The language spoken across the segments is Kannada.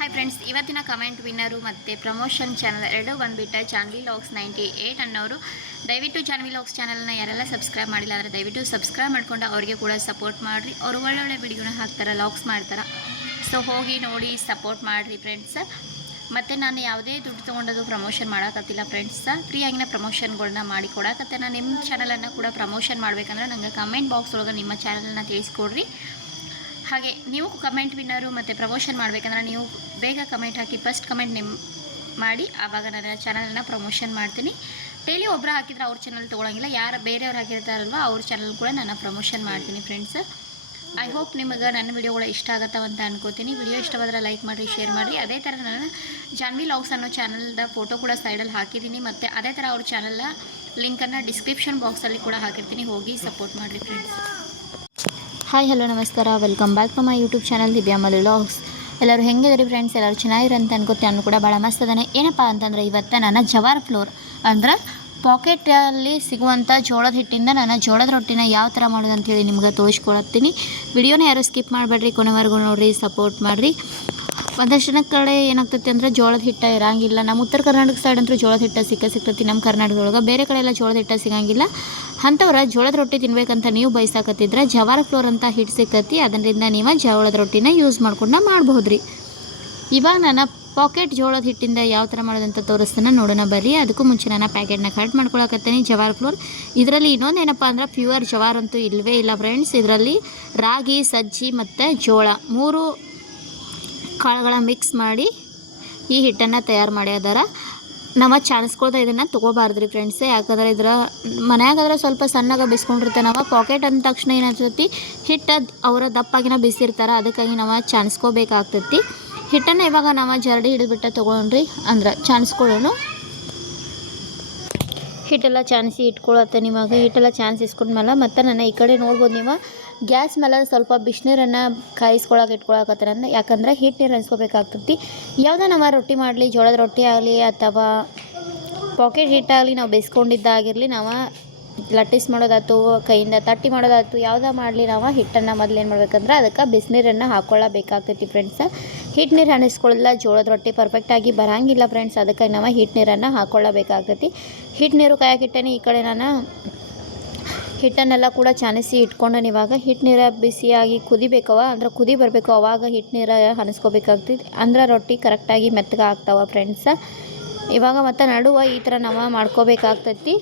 ಹಾಯ್ ಫ್ರೆಂಡ್ಸ್, ಇವತ್ತಿನ ಕಮೆಂಟ್ ವಿನ್ನರು ಮತ್ತು ಪ್ರಮೋಷನ್ ಚಾನಲ್ ಎರಡೂ ಬಂದುಬಿಟ್ಟು ಜಾನ್ವಿ ಲಾಗ್ಸ್ 98 ಅನ್ನೋರು. ದಯವಿಟ್ಟು ಜಾನ್ವಿ ಲಾಗ್ಸ್ ಚಾನಲ್ನ ಯಾರೆಲ್ಲ ಸಬ್ಸ್ಕ್ರೈಬ್ ಮಾಡಿಲ್ಲ ಅಂದರೆ ದಯವಿಟ್ಟು ಸಬ್ಸ್ಕ್ರೈಬ್ ಮಾಡಿಕೊಂಡು ಅವರಿಗೆ ಕೂಡ ಸಪೋರ್ಟ್ ಮಾಡಿರಿ. ಅವರು ಒಳ್ಳೊಳ್ಳೆ ವಿಡಿಯೋನ ಹಾಕ್ತಾರೆ, ಲಾಗ್ಸ್ ಮಾಡ್ತಾರೆ. ಸೊ ಹೋಗಿ ನೋಡಿ ಸಪೋರ್ಟ್ ಮಾಡಿರಿ ಫ್ರೆಂಡ್ಸ್. ಮತ್ತು ನಾನು ಯಾವುದೇ ದುಡ್ಡು ತೊಗೊಂಡದು ಪ್ರಮೋಷನ್ ಮಾಡೋಕತ್ತಿಲ್ಲ ಫ್ರೆಂಡ್ಸ್. ಫ್ರೀಯಾಗಿನ ಪ್ರಮೋಷನ್ಗಳನ್ನ ಮಾಡಿ ಕೊಡಕತ್ತೆ. ನಾನು ನಿಮ್ಮ ಚಾನಲನ್ನು ಕೂಡ ಪ್ರಮೋಷನ್ ಮಾಡಬೇಕಂದ್ರೆ ನನಗೆ ಕಮೆಂಟ್ ಬಾಕ್ಸ್ ಒಳಗೆ ನಿಮ್ಮ ಚಾನಲನ್ನು ತಿಳಿಸ್ಕೊಡ್ರಿ. ಹಾಗೆ ನೀವು ಕಮೆಂಟ್ ವಿನ್ನರು ಮತ್ತು ಪ್ರಮೋಷನ್ ಮಾಡಬೇಕಂದ್ರೆ ನೀವು ಬೇಗ ಕಮೆಂಟ್ ಹಾಕಿ, ಫಸ್ಟ್ ಕಮೆಂಟ್ ಮಾಡಿ, ಆವಾಗ ನನ್ನ ಚಾನಲನ್ನು ಪ್ರಮೋಷನ್ ಮಾಡ್ತೀನಿ. ಡೈಲಿ ಒಬ್ಬರು ಹಾಕಿದ್ರೆ ಅವ್ರ ಚಾನಲ್ ತೊಗೊಳಂಗಿಲ್ಲ, ಯಾರು ಬೇರೆಯವ್ರು ಹಾಕಿರ್ತಾರಲ್ವ ಅವ್ರ ಚಾನಲ್ ಕೂಡ ನಾನು ಪ್ರಮೋಷನ್ ಮಾಡ್ತೀನಿ ಫ್ರೆಂಡ್ಸ್. ಐ ಹೋಪ್ ನಿಮಗೆ ನನ್ನ ವಿಡಿಯೋಗಳು ಇಷ್ಟ ಆಗುತ್ತವಂತ ಅನ್ಕೋತೀನಿ. ವಿಡಿಯೋ ಇಷ್ಟವಾದರೆ ಲೈಕ್ ಮಾಡಿರಿ, ಶೇರ್ ಮಾಡಿರಿ. ಅದೇ ಥರ ನಾನು ಜಾನ್ವಿ ಲಾಗ್ಸ್ ಅನ್ನೋ ಚಾನಲ್ದ ಫೋಟೋ ಕೂಡ ಸೈಡಲ್ಲಿ ಹಾಕಿದ್ದೀನಿ. ಮತ್ತು ಅದೇ ಥರ ಅವ್ರ ಚಾನಲ್ನ ಲಿಂಕನ್ನು ಡಿಸ್ಕ್ರಿಪ್ಷನ್ ಬಾಕ್ಸಲ್ಲಿ ಕೂಡ ಹಾಕಿರ್ತೀನಿ, ಹೋಗಿ ಸಪೋರ್ಟ್ ಮಾಡಿರಿ ಫ್ರೆಂಡ್ಸ್. ಹಾಯ್ ಹಲೋ ನಮಸ್ಕಾರ, welcome back to my YouTube channel Divya Mallu logs. ಎಲ್ಲರೂ ಹೆಂಗಿದ್ರಿ ಫ್ರೆಂಡ್ಸ್? ಎಲ್ಲರೂ ಚೆನ್ನಾಗಿರಂತ ಅನ್ಕೋತೀನಿ. ನಾನು ಕೂಡ ಭಾಳ ಮಸ್ತ್ ಅದಾನೆ. ಏನಪ್ಪ ಅಂತಂದರೆ ಇವತ್ತು ನಾನು ಜವಾರ್ ಫ್ಲೋರ್ ಅಂದ್ರೆ ಪಾಕೆಟಲ್ಲಿ ಸಿಗುವಂಥ ಜೋಳದ ಹಿಟ್ಟಿಂದ ನಾನು ಜೋಳದ ರೊಟ್ಟಿನ ಯಾವ ಥರ ಮಾಡೋದು ಅಂತೇಳಿ ನಿಮ್ಗೆ ತೋರಿಸ್ಕೊಳತ್ತೀನಿ. ವಿಡಿಯೋನ ಯಾರು ಸ್ಕಿಪ್ ಮಾಡಬೇಡ್ರಿ, ಕೊನೆವರೆಗೂ ನೋಡಿರಿ, ಸಪೋರ್ಟ್ ಮಾಡಿರಿ. ಒಂದಷ್ಟು ಜನ ಕಡೆ ಏನಾಗ್ತೈತಿ ಅಂದರೆ ಜೋಳದ ಹಿಟ್ಟು ಇರೋಂಗಿಲ್ಲ. ನಮ್ಮ ಉತ್ತರ ಕರ್ನಾಟಕ ಸೈಡ್ ಅಂತೂ ಜೋಳದ ಹಿಟ್ಟು ಸಿಗ್ತೈತಿ. ನಮ್ಮ ಕರ್ನಾಟಕದೊಳಗೆ ಬೇರೆ ಕಡೆ ಎಲ್ಲ ಜೋಳದ ಹಿಟ್ಟು ಸಿಗೋಂಗಿಲ್ಲ. ಅಂಥವ್ರ ಜೋಳದ ರೊಟ್ಟಿ ತಿನ್ಬೇಕಂತ ನೀವು ಬಯಸಾಕತ್ತಿದ್ರೆ ಜವಾರ ಫ್ಲೋರ್ ಅಂತ ಹಿಟ್ಟು ಸಿಗ್ತೈತಿ. ಅದರಿಂದ ನೀವು ಜೋಳದ ರೊಟ್ಟಿನ ಯೂಸ್ ಮಾಡ್ಕೊಂಡು ಮಾಡ್ಬೋದು ರೀ. ಇವಾಗ ನಾನು ಪಾಕೆಟ್ ಜೋಳದ ಹಿಟ್ಟಿಂದ ಯಾವ ಥರ ಮಾಡೋದಂತ ತೋರಿಸ್ತಾನೆ, ನೋಡೋಣ ಬರ್ರಿ. ಅದಕ್ಕೂ ಮುಂಚೆ ನಾನು ಪ್ಯಾಕೆಟ್ನ ಕಟ್ ಮಾಡ್ಕೊಳಕತ್ತೀನಿ. ಜವಾರ್ ಫ್ಲೋರ್ ಇದರಲ್ಲಿ ಇನ್ನೊಂದು ಏನಪ್ಪ ಅಂದ್ರೆ ಪ್ಯೂರ್ ಜವಾರ್ ಅಂತೂ ಇಲ್ಲವೇ ಇಲ್ಲ ಫ್ರೆಂಡ್ಸ್. ಇದರಲ್ಲಿ ರಾಗಿ, ಸಜ್ಜಿ ಮತ್ತು ಜೋಳ ಮೂರು ಕಾಳುಗಳ ಮಿಕ್ಸ್ ಮಾಡಿ ಈ ಹಿಟ್ಟನ್ನು ತಯಾರು ಮಾಡ್ಯಾದಾರ. ನಾವು ಚಾನ್ಸ್ಕೊಳ್ತಾ ಇದನ್ನು ತೊಗೋಬಾರ್ದು ರೀ ಫ್ರೆಂಡ್ಸ್. ಯಾಕಂದರೆ ಇದರ ಮನ್ಯಾಗಾದ್ರೆ ಸ್ವಲ್ಪ ಸಣ್ಣಗೆ ಬಿಸ್ಕೊಂಡಿರ್ತಾರೆ. ನಾವು ಪಾಕೆಟ್ ಅಂದ ತಕ್ಷಣ ಏನಾಗ್ತೈತಿ, ಹಿಟ್ಟು ಅವರ ದಪ್ಪಾಗಿನ ಬಿಸಿರ್ತಾರೆ. ಅದಕ್ಕಾಗಿ ನಾವು ಚಾನ್ಸ್ಕೋಬೇಕಾಗ್ತೈತಿ. ಹಿಟ್ಟನ್ನು ಇವಾಗ ನಾವು ಜರಡಿ ಹಿಡಿದ್ಬಿಟ್ಟು ತೊಗೊಂಡ್ರಿ ಅಂದ್ರೆ ಚಾನ್ಸ್ಕೊಳ್ಳೋನು. ಹಿಟ್ಟೆಲ್ಲ ಚಾನ್ಸಿ ಇಟ್ಕೊಳತ್ತೆ. ನಿಮಗೆ ಹಿಟ್ಟೆಲ್ಲ ಚಾನ್ಸ್ ಇಸ್ಕೊಂಡ್ಮೇಲೆ ಮತ್ತು ನಾನು ಈ ಕಡೆ ನೋಡ್ಬೋದು, ನೀವು ಗ್ಯಾಸ್ ಮೇಲೆ ಸ್ವಲ್ಪ ಬಿಸಿನೀರನ್ನು ಕಾಯಿಸ್ಕೊಳಕ್ಕೆ ಇಟ್ಕೊಳಕತ್ತಾರೆ. ಅಂದ್ರೆ ಯಾಕಂದರೆ ಹಿಟ್ಟು ನೀರು ಅನ್ಸ್ಕೋಬೇಕಾಗ್ತೈತಿ. ಯಾವುದೇ ನಾವು ರೊಟ್ಟಿ ಮಾಡಲಿ, ಜೋಳದ ರೊಟ್ಟಿ ಆಗಲಿ ಅಥವಾ ಪಾಕೆಟ್ ಹಿಟ್ಟಾಗಲಿ, ನಾವು ಬೇಯಿಸ್ಕೊಂಡಿದ್ದಾಗಿರಲಿ, ನಾವು ಲಟ್ಟಿಸ್ ಮಾಡೋದಾಯ್ತು, ಕೈಯಿಂದ ತಟ್ಟಿ ಮಾಡೋದಾಯ್ತು, ಯಾವುದೇ ಮಾಡಲಿ ನಾವು ಹಿಟ್ಟನ್ನು ಮೊದಲು ಏನು ಮಾಡ್ಬೇಕಂದ್ರೆ ಅದಕ್ಕೆ ಬಿಸಿನೀರನ್ನು ಹಾಕ್ಕೊಳ್ಳಬೇಕಾಗ್ತೈತಿ ಫ್ರೆಂಡ್ಸ್. ಹಿಟ್ಟು ನೀರು ಅನಿಸ್ಕೊಳ್ಳಲ್ಲ, ಜೋಳದ ರೊಟ್ಟಿ ಪರ್ಫೆಕ್ಟಾಗಿ ಬರೋಂಗಿಲ್ಲ ಫ್ರೆಂಡ್ಸ್. ಅದಕ್ಕಾಗಿ ನಾವು ಹಿಟ್ಟು ನೀರನ್ನು ಹಾಕ್ಕೊಳ್ಳಬೇಕಾಗ್ತೈತಿ. ಹಿಟ್ಟು ನೀರು ಕಾಯಕ್ಕಿಟ್ಟೇನೆ ಈ ಕಡೆ ನಾನು ಹಿಟ್ಟನ್ನೆಲ್ಲ ಕೂಡ ಚಾನಿಸಿ ಇಟ್ಕೊಂಡು ಇವಾಗ ಹಿಟ್ಟು ನೀರು ಬಿಸಿಯಾಗಿ ಕುದಿಬೇಕವ, ಅಂದ್ರೆ ಕುದಿ ಬರಬೇಕು, ಅವಾಗ ಹಿಟ್ಟು ನೀರು ಅನಿಸ್ಕೋಬೇಕಾಗ್ತೈತಿ. ಅಂದ್ರೆ ರೊಟ್ಟಿ ಕರೆಕ್ಟಾಗಿ ಮೆತ್ತಗೆ ಆಗ್ತಾವ ಫ್ರೆಂಡ್ಸ್. ಇವಾಗ ಮತ್ತು ನಡುವೆ ಈ ಥರ ನಾವು ಮಾಡ್ಕೋಬೇಕಾಗ್ತೈತಿ.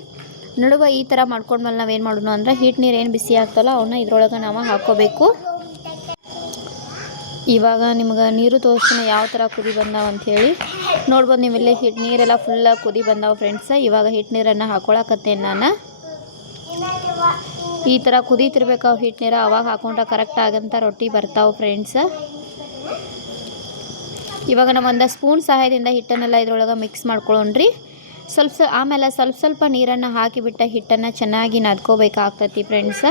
ನಡುವೆ ಈ ಥರ ಮಾಡ್ಕೊಂಡ್ಮೇಲೆ ನಾವೇನು ಮಾಡೋಣ ಅಂದರೆ ಹಿಟ್ಟು ನೀರು ಏನು ಬಿಸಿ ಆಗ್ತಲ್ಲ ಅವನ್ನ ಇದ್ರೊಳಗೆ ನಾವು ಹಾಕ್ಕೋಬೇಕು. ಇವಾಗ ನಿಮ್ಗೆ ನೀರು ತೋರಿಸ್ತಾನೆ ಯಾವ ಥರ ಕುದಿ ಬಂದಾವ ಅಂಥೇಳಿ ನೋಡ್ಬೋದು. ನೀವಿಲ್ಲಿ ಹಿಟ್ಟು ನೀರೆಲ್ಲ ಫುಲ್ಲ ಕುದಿ ಬಂದಾವ ಫ್ರೆಂಡ್ಸ್. ಇವಾಗ ಹಿಟ್ಟು ನೀರನ್ನು ಹಾಕ್ಕೊಳಕತ್ತೇನೆ ನಾನು. ಈ ಥರ ಕುದೀತಿರ್ಬೇಕು ಹಿಟ್ಟು ನೀರು, ಅವಾಗ ಹಾಕೊಂಡ್ರೆ ಕರೆಕ್ಟ್ ಆಗಂತ ರೊಟ್ಟಿ ಬರ್ತಾವೆ ಫ್ರೆಂಡ್ಸ್. ಇವಾಗ ನಾವು ಒಂದು ಸ್ಪೂನ್ ಸಹಾಯದಿಂದ ಹಿಟ್ಟನ್ನೆಲ್ಲ ಇದ್ರೊಳಗೆ ಮಿಕ್ಸ್ ಮಾಡ್ಕೊಳ್ಳೋಣ್ರಿ. ಆಮೇಲೆ ಸ್ವಲ್ಪ ನೀರನ್ನು ಹಾಕಿಬಿಟ್ಟು ಹಿಟ್ಟನ್ನು ಚೆನ್ನಾಗಿ ನದ್ಕೋಬೇಕಾಗ್ತೈತಿ ಫ್ರೆಂಡ್ಸ್.